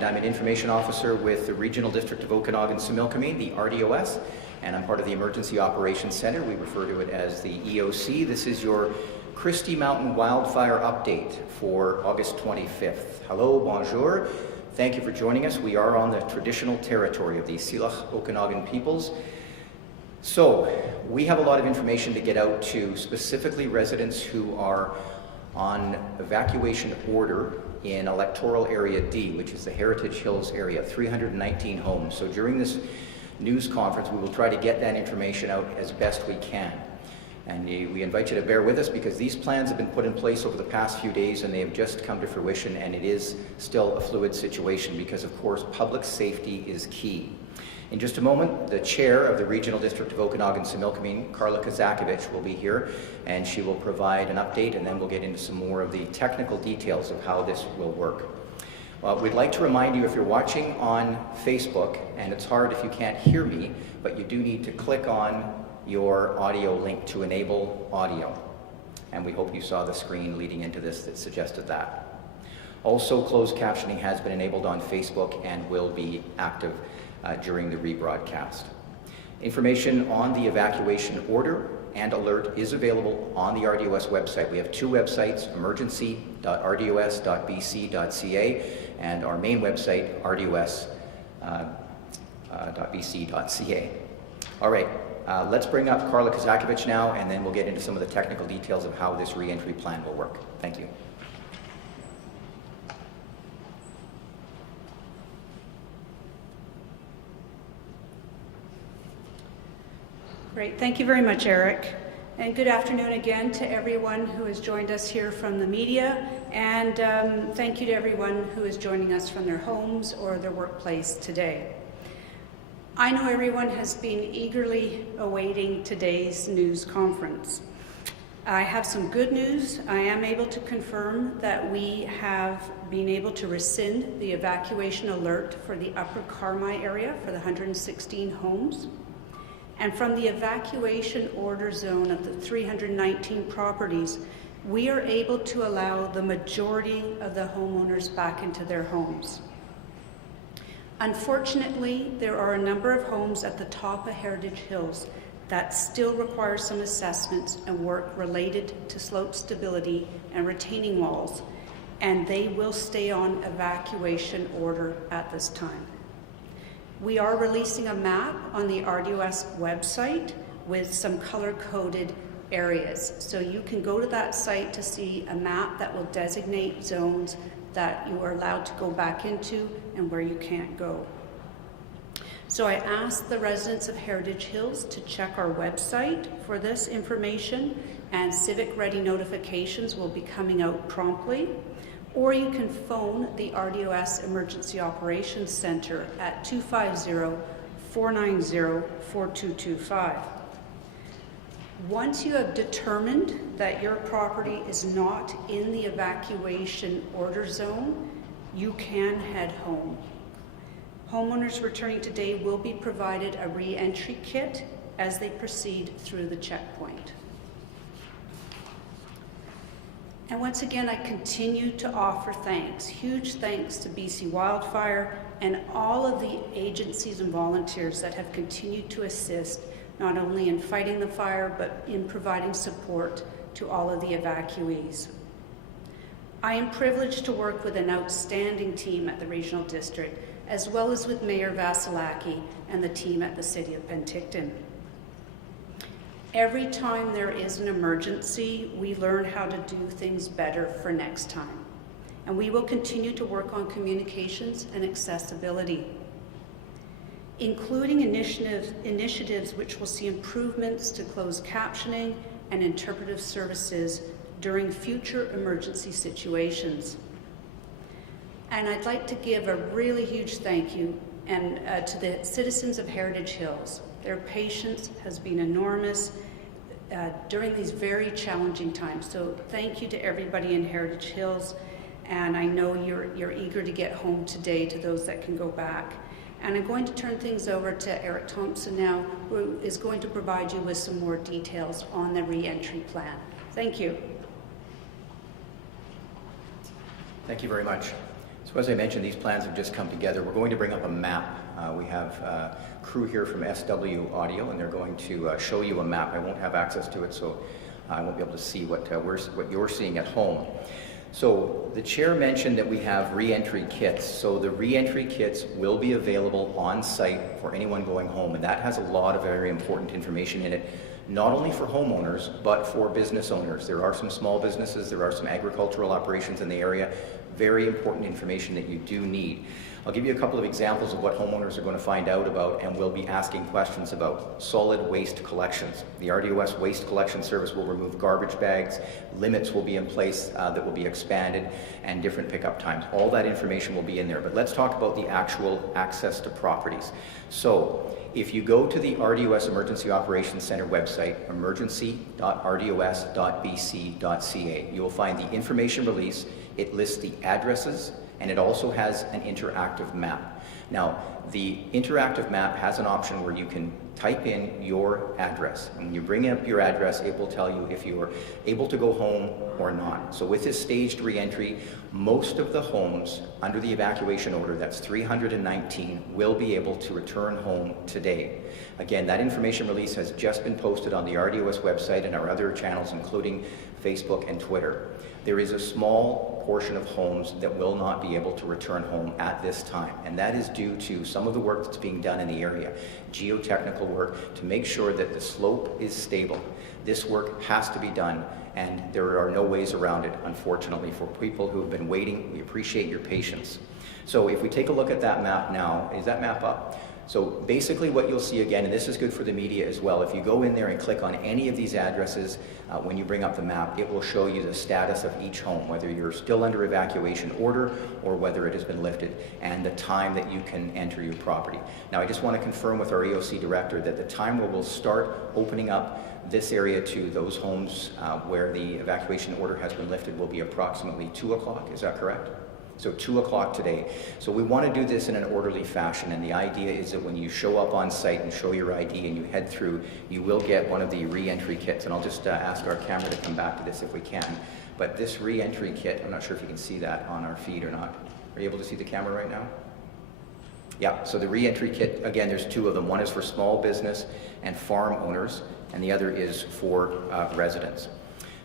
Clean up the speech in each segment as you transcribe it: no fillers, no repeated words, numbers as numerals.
and I'm an information officer with the Regional District of Okanagan-Similkameen, the RDOS, and I'm part of the Emergency Operations Center. We refer to it as the EOC. This is your Christie Mountain wildfire update for August 25th. Hello, bonjour. Thank you for joining us. We are on the traditional territory of the Syilx Okanagan peoples. So, we have a lot of information to get out to specifically residents who are on evacuation order in electoral area D, which is the Heritage Hills area, 319 homes. So during this news conference, we will try to get that information out as best we can. And we invite you to bear with us because these plans have been put in place over the past few days and they have just come to fruition, and it is still a fluid situation because, of course, public safety is key. In just a moment, the chair of the Regional District of Okanagan-Similkameen, Carla Kazakovich, will be here, and she will provide an update, and then we'll get into some more of the technical details of how this will work. We'd like to remind you, if you're watching on Facebook, and it's hard if you can't hear me, but you do need to click on your audio link to enable audio. And we hope you saw the screen leading into this that suggested that. Also, closed captioning has been enabled on Facebook and will be active during the rebroadcast. Information on the evacuation order and alert is available on the RDOS website. We have two websites, emergency.rdos.bc.ca and our main website, rdos.bc.ca. All right, let's bring up Carla Kazakovich now, and then we'll get into some of the technical details of how this re-entry plan will work. Thank you. Great. Thank you very much, Eric. And good afternoon again to everyone who has joined us here from the media. And thank you to everyone who is joining us from their homes or their workplace today. I know everyone has been eagerly awaiting today's news conference. I have some good news. I am able to confirm that we have been able to rescind the evacuation alert for the Upper Carmi area for the 116 homes. And from the evacuation order zone of the 319 properties, we are able to allow the majority of the homeowners back into their homes. Unfortunately, there are a number of homes at the top of Heritage Hills that still require some assessments and work related to slope stability and retaining walls, and they will stay on evacuation order at this time. We are releasing a map on the RDOS website with some color-coded areas. So you can go to that site to see a map that will designate zones that you are allowed to go back into and where you can't go. So I asked the residents of Heritage Hills to check our website for this information, and Civic Ready notifications will be coming out promptly. Or you can phone the RDOS Emergency Operations Center at 250-490-4225. Once you have determined that your property is not in the evacuation order zone, you can head home. Homeowners returning today will be provided a re-entry kit as they proceed through the checkpoint. And once again, I continue to offer thanks, huge thanks to BC Wildfire and all of the agencies and volunteers that have continued to assist, not only in fighting the fire, but in providing support to all of the evacuees. I am privileged to work with an outstanding team at the Regional District, as well as with Mayor Vasilaki and the team at the City of Penticton. Every time there is an emergency, we learn how to do things better for next time. And we will continue to work on communications and accessibility, including initiatives which will see improvements to closed captioning and interpretive services during future emergency situations. And I'd like to give a really huge thank you to the citizens of Heritage Hills. Their patience has been enormous during these very challenging times. So thank you to everybody in Heritage Hills, and I know you're eager to get home today, to those that can go back. And I'm going to turn things over to Eric Thompson now, who is going to provide you with some more details on the re-entry plan. Thank you. Thank you very much. So as I mentioned, these plans have just come together. We're going to bring up a map. We have crew here from SW Audio, and they're going to show you a map. I won't have access to it, so I won't be able to see what you're seeing at home. So the chair mentioned that we have re-entry kits. So the re-entry kits will be available on site for anyone going home, and that has a lot of very important information in it, not only for homeowners, but for business owners. There are some small businesses, there are some agricultural operations in the area. Very important information that you do need. I'll give you a couple of examples of what homeowners are going to find out about and will be asking questions about. Solid waste collections. The RDOS Waste Collection Service will remove garbage bags. Limits will be in place that will be expanded, and different pickup times. All that information will be in there. But let's talk about the actual access to properties. So if you go to the RDOS Emergency Operations Center website, emergency.rdos.bc.ca, you will find the information release. It lists the addresses, and it also has an interactive map. Now, the interactive map has an option where you can type in your address. And when you bring up your address, it will tell you if you are able to go home or not. So with this staged re-entry, most of the homes under the evacuation order, that's 319, will be able to return home today. Again, that information release has just been posted on the RDOS website and our other channels, including Facebook and Twitter. There is a small portion of homes that will not be able to return home at this time, and that is due to some of the work that's being done in the area, geotechnical work, to make sure that the slope is stable. This work has to be done, and there are no ways around it, unfortunately, for people who have been waiting. We appreciate your patience. So if we take a look at that map now, is that map up? So basically what you'll see again, and this is good for the media as well, if you go in there and click on any of these addresses, when you bring up the map, it will show you the status of each home, whether you're still under evacuation order or whether it has been lifted, and the time that you can enter your property. Now I just want to confirm with our EOC director that the time where we'll start opening up this area to those homes where the evacuation order has been lifted will be approximately 2 o'clock, is that correct? So 2 o'clock today. So we want to do this in an orderly fashion, and the idea is that when you show up on site and show your ID and you head through, you will get one of the re-entry kits. And I'll just ask our camera to come back to this if we can. But this re-entry kit, I'm not sure if you can see that on our feed or not. Are you able to see the camera right now? Yeah, so the re-entry kit, again, there's two of them. One is for small business and farm owners, and the other is for residents.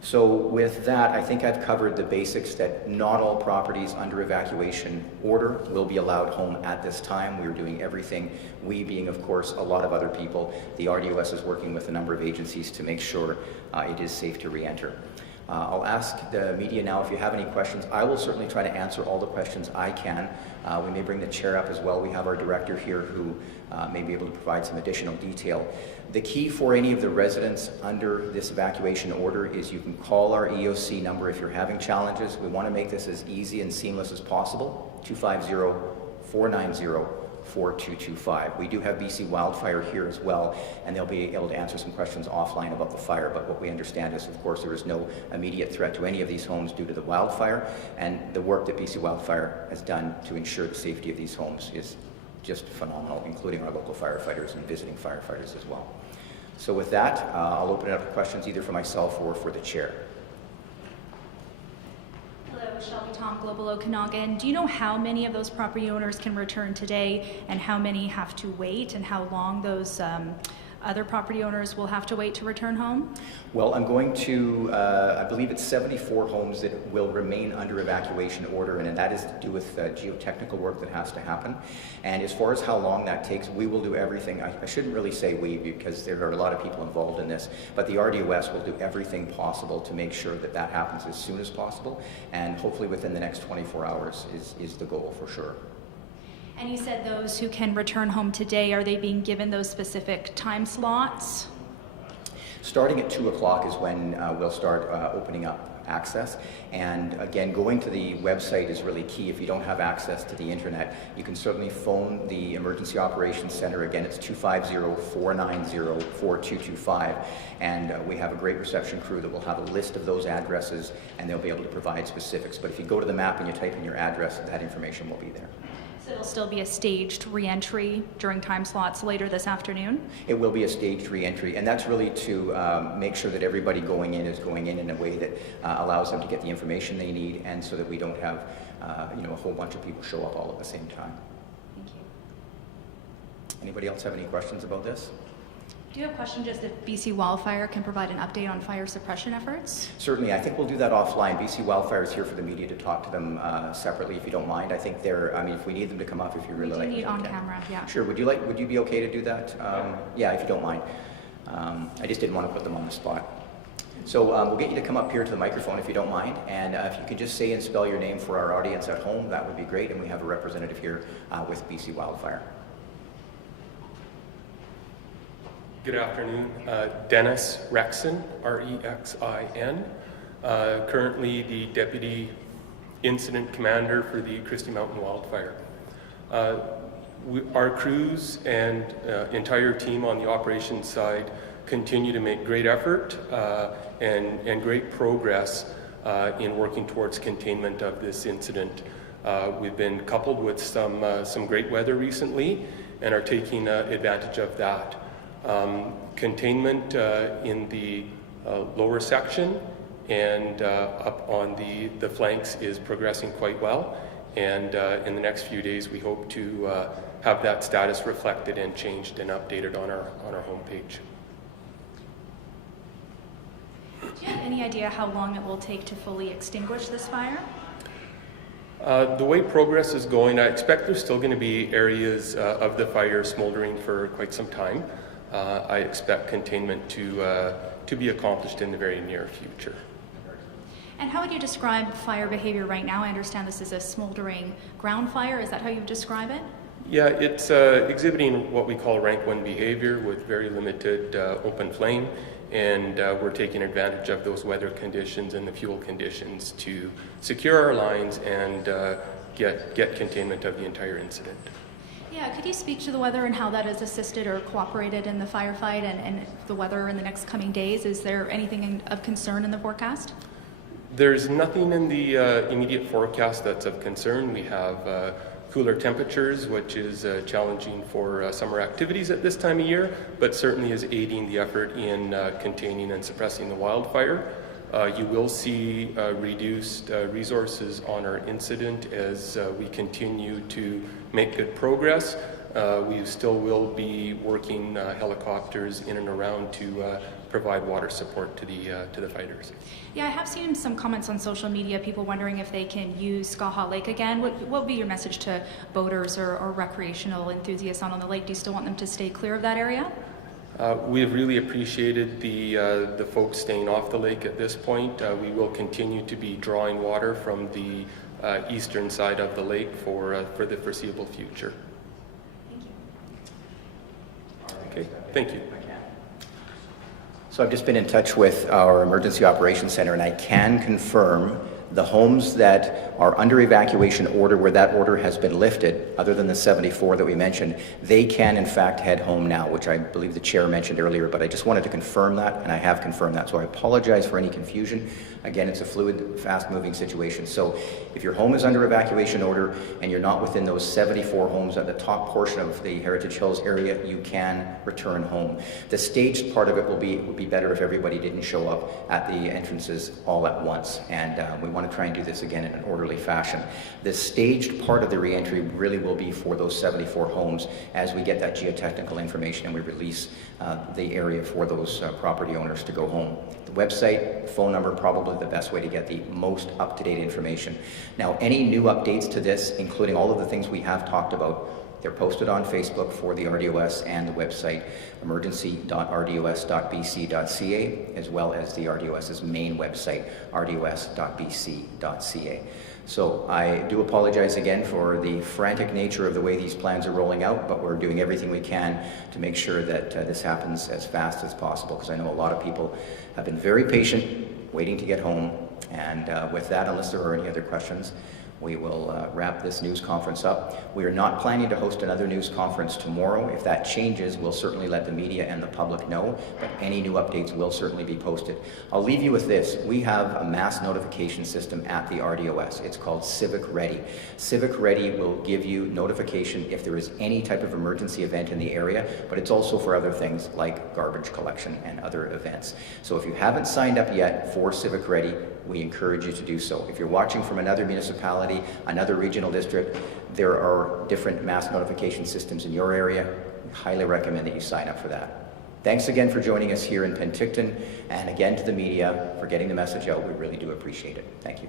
So with that, I think I've covered the basics that not all properties under evacuation order will be allowed home at this time. We're doing everything, we being, of course, a lot of other people. The RDOS is working with a number of agencies to make sure it is safe to re-enter. I'll ask the media now if you have any questions. I will certainly try to answer all the questions I can. We may bring the chair up as well. We have our director here who may be able to provide some additional detail. The key for any of the residents under this evacuation order is you can call our EOC number if you're having challenges. We want to make this as easy and seamless as possible, 250-490-4225. We do have BC Wildfire here as well, and they'll be able to answer some questions offline about the fire, but what we understand is, of course, there is no immediate threat to any of these homes due to the wildfire, and the work that BC Wildfire has done to ensure the safety of these homes is just phenomenal, including our local firefighters and visiting firefighters as well. So with that, I'll open it up to questions either for myself or for the chair. Hello, Shelby Tom, Global Okanagan. Do you know how many of those property owners can return today and how many have to wait, and how long those other property owners will have to wait to return home? Well, I'm going to, I believe it's 74 homes that will remain under evacuation order, and that is to do with geotechnical work that has to happen. And as far as how long that takes, we will do everything. I shouldn't really say we, because there are a lot of people involved in this, but the RDOS will do everything possible to make sure that that happens as soon as possible, and hopefully within the next 24 hours is the goal for sure. And you said those who can return home today, are they being given those specific time slots? Starting at 2 o'clock is when we'll start opening up access. And again, going to the website is really key. If you don't have access to the internet, you can certainly phone the Emergency Operations Center. Again, it's 250-490-4225. And we have a great reception crew that will have a list of those addresses, and they'll be able to provide specifics. But if you go to the map and you type in your address, that information will be there. So it'll still be a staged re-entry during time slots later this afternoon? It will be a staged re-entry, and that's really to make sure that everybody going in is going in a way that allows them to get the information they need, and so that we don't have a whole bunch of people show up all at the same time. Thank you. Anybody else have any questions about this? Do you have a question just if BC Wildfire can provide an update on fire suppression efforts? Certainly. I think we'll do that offline. BC Wildfire is here for the media to talk to them separately, if you don't mind. I think if we need them to come up, if you really like. We do need on camera, yeah. Sure. Would you be okay to do that? Yeah, if you don't mind. I just didn't want to put them on the spot. So we'll get you to come up here to the microphone if you don't mind, and if you could just say and spell your name for our audience at home, that would be great, and we have a representative here with BC Wildfire. Good afternoon. Dennis Rexin, R-E-X-I-N, currently the Deputy Incident Commander for the Christie Mountain Wildfire. Our crews and entire team on the operations side continue to make great effort and great progress in working towards containment of this incident. We've been coupled with some great weather recently and are taking advantage of that. Containment in the lower section and up on the flanks is progressing quite well, and in the next few days we hope to have that status reflected and changed and updated on our homepage. Do you have any idea how long it will take to fully extinguish this fire? The way progress is going, I expect there's still going to be areas of the fire smoldering for quite some time. I expect containment to be accomplished in the very near future. And how would you describe fire behavior right now? I understand this is a smoldering ground fire. Is that how you would describe it? Yeah, it's exhibiting what we call rank 1 behavior with very limited open flame, and we're taking advantage of those weather conditions and the fuel conditions to secure our lines and get containment of the entire incident. Yeah, could you speak to the weather and how that has assisted or cooperated in the firefight and the weather in the next coming days? Is there anything of concern in the forecast? There's nothing in the immediate forecast that's of concern. We have cooler temperatures, which is challenging for summer activities at this time of year, but certainly is aiding the effort in containing and suppressing the wildfire. You will see reduced resources on our incident as we continue to make good progress. We still will be working helicopters in and around to provide water support to the fighters. Yeah, I have seen some comments on social media, people wondering if they can use Skaha Lake again. What would be your message to boaters or recreational enthusiasts on the lake? Do you still want them to stay clear of that area? We have really appreciated the folks staying off the lake at this point. We will continue to be drawing water from the eastern side of the lake for the foreseeable future. Thank you. Okay, thank you. So I've just been in touch with our Emergency Operations Center, and I can confirm the homes that are under evacuation order, where that order has been lifted, other than the 74 that we mentioned, they can in fact head home now, which I believe the chair mentioned earlier, but I just wanted to confirm that, and I have confirmed that, so I apologize for any confusion. Again, it's a fluid, fast-moving situation. So if your home is under evacuation order and you're not within those 74 homes at the top portion of the Heritage Hills area, you can return home. The staged part of it would be better if everybody didn't show up at the entrances all at once, and we want to try and do this again in an orderly fashion. The staged part of the reentry really will be for those 74 homes as we get that geotechnical information and we release the area for those property owners to go home. The website, phone number, probably the best way to get the most up-to-date information. Now, any new updates to this, including all of the things we have talked about, they're posted on Facebook for the RDOS and the website emergency.rdos.bc.ca, as well as the RDOS's main website, rdos.bc.ca. So I do apologize again for the frantic nature of the way these plans are rolling out, but we're doing everything we can to make sure that this happens as fast as possible, because I know a lot of people have been very patient, waiting to get home. And with that, unless there are any other questions, we will wrap this news conference up. We are not planning to host another news conference tomorrow. If that changes, we'll certainly let the media and the public know, but any new updates will certainly be posted. I'll leave you with this. We have a mass notification system at the RDOS. It's called Civic Ready. Civic Ready will give you notification if there is any type of emergency event in the area, but it's also for other things like garbage collection and other events. So if you haven't signed up yet for Civic Ready, we encourage you to do so. If you're watching from another municipality, another regional district, there are different mass notification systems in your area. We highly recommend that you sign up for that. Thanks again for joining us here in Penticton, and again to the media for getting the message out. We really do appreciate it. Thank you.